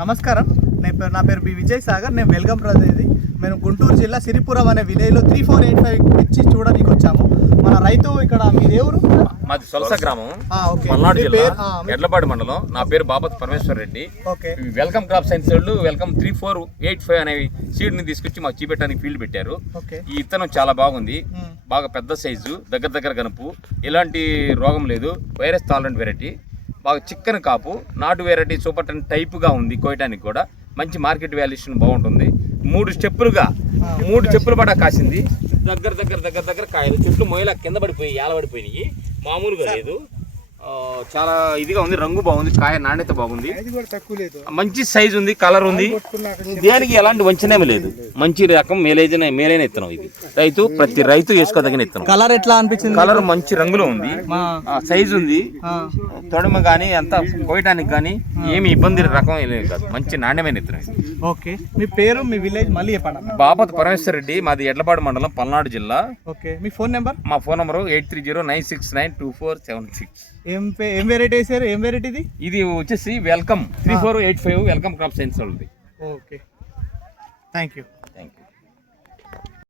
నమస్కారం, నా పేరు బి విజయ్ సాగర్. నేను వెల్కమ్ ప్రతినిధి. మేము గుంటూరు జిల్లా సిరిపురం అనే విలేజ్లో 3485 ఇచ్చి చూడడానికి వచ్చాము. మన రైతు ఇక్కడ మీది ఎవరు? మాది సొలస గ్రామం, పల్నాడు జిల్లా, ఎడ్లపాడు మండలం. నా పేరు Bapat Parameshwar Reddy. Welcome crop science వాళ్ళు వెల్కమ్ 3485 అనే సీడ్ ని తీసుకొచ్చి మాకు చూపెట్టడానికి ఫీల్డ్ పెట్టారు. ఈ విత్తనం చాలా బాగుంది, బాగా పెద్ద సైజు, దగ్గర గనుపు, ఎలాంటి రోగం లేదు, వైరస్ టాలరెంట్ వెరైటీ, బాగా చిక్కని కాపు, నాటు వెరైటీ సూపర్ 10 టైప్గా ఉంది. కోయటానికి కూడా మంచి మార్కెట్ వాల్యుయేషన్ బాగుంటుంది. 3 స్టెప్పులు పడా కాసింది. దగ్గర కాయలు చెట్లు మొయ్యలా కింద పడిపోయి ఏలబడిపోయినాయి, మామూలుగా లేదు. చాలా ఇదిగా ఉంది, రంగు బాగుంది, కాయ నాణ్యత బాగుంది, మంచి సైజు ఉంది, కలర్ ఉంది. దేనికి ఎలాంటి వంచనేమి లేదు. మంచి రకం మేలైన ఇత్తనం ఇది. ప్రతి రైతు వేసుకోదగిన ఇత్తనం. కలర్ ఎట్లా అనిపించింది? కలర్ మంచి రంగులో ఉంది, సైజు ఉంది, తొడమ కానీ అంతా కోయటానికి కానీ ఏమి ఇబ్బంది రకం కాదు. మంచి నాణ్యమైన ఇత్తనం. ఓకే, మీ పేరు, మీ విలేజ్ మళ్ళీ చెప్పండి. బాపత్ పరమేశ్వర్ రెడ్డి, మాది ఎడ్లపాడు మండలం, పల్నాడు జిల్లా. ఓకే, మీ ఫోన్ నెంబర్? మా ఫోన్ నెంబరు 8309692476. ఏం వెరైటీ వేసారు? ఏం వెరైటీ ఇది? ఇది వచ్చేసి వెల్కమ్ 3485 వెల్కమ్ క్రాప్ సైన్స్ ఉంది. Okay, thank you.